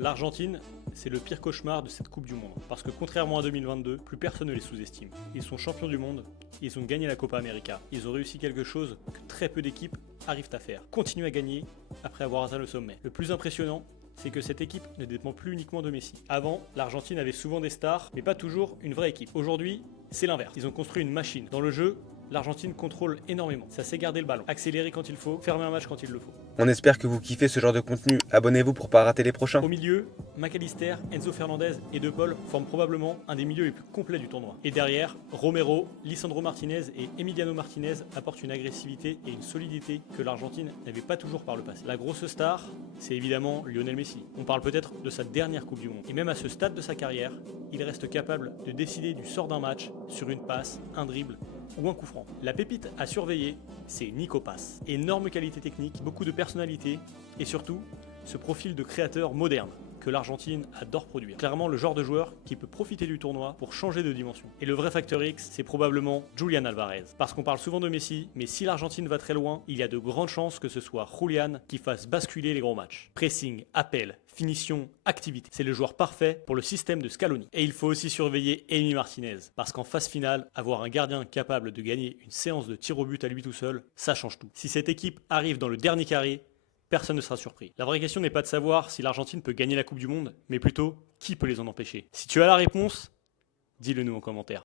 L'Argentine, c'est le pire cauchemar de cette Coupe du Monde. Parce que contrairement à 2022, plus personne ne les sous-estime. Ils sont champions du monde, ils ont gagné la Copa América. Ils ont réussi quelque chose que très peu d'équipes arrivent à faire. Continuer à gagner après avoir atteint le sommet. Le plus impressionnant, c'est que cette équipe ne dépend plus uniquement de Messi. Avant, l'Argentine avait souvent des stars, mais pas toujours une vraie équipe. Aujourd'hui, c'est l'inverse. Ils ont construit une machine. Dans le jeu, l'Argentine contrôle énormément. Ça sait garder le ballon, accélérer quand il faut, fermer un match quand il le faut. On espère que vous kiffez ce genre de contenu. Abonnez-vous pour pas rater les prochains. Au milieu, McAllister, Enzo Fernandez et De Paul forment probablement un des milieux les plus complets du tournoi. Et derrière, Romero, Lisandro Martinez et Emiliano Martinez apportent une agressivité et une solidité que l'Argentine n'avait pas toujours par le passé. La grosse star, c'est évidemment Lionel Messi. On parle peut-être de sa dernière Coupe du Monde. Et même à ce stade de sa carrière, il reste capable de décider du sort d'un match sur une passe, un dribble ou un coup franc. La pépite à surveiller, c'est Nico Paz. Énorme qualité technique, beaucoup de personnalité et surtout ce profil de créateur moderne que l'Argentine adore produire. Clairement le genre de joueur qui peut profiter du tournoi pour changer de dimension. Et le vrai facteur X, c'est probablement Julian Alvarez. Parce qu'on parle souvent de Messi, mais si l'Argentine va très loin, il y a de grandes chances que ce soit Julian qui fasse basculer les gros matchs. Pressing, appel, finition, activité. C'est le joueur parfait pour le système de Scaloni. Et il faut aussi surveiller Emi Martinez. Parce qu'en phase finale, avoir un gardien capable de gagner une séance de tir au but à lui tout seul, ça change tout. Si cette équipe arrive dans le dernier carré, personne ne sera surpris. La vraie question n'est pas de savoir si l'Argentine peut gagner la Coupe du Monde, mais plutôt qui peut les en empêcher. Si tu as la réponse, dis-le nous en commentaire.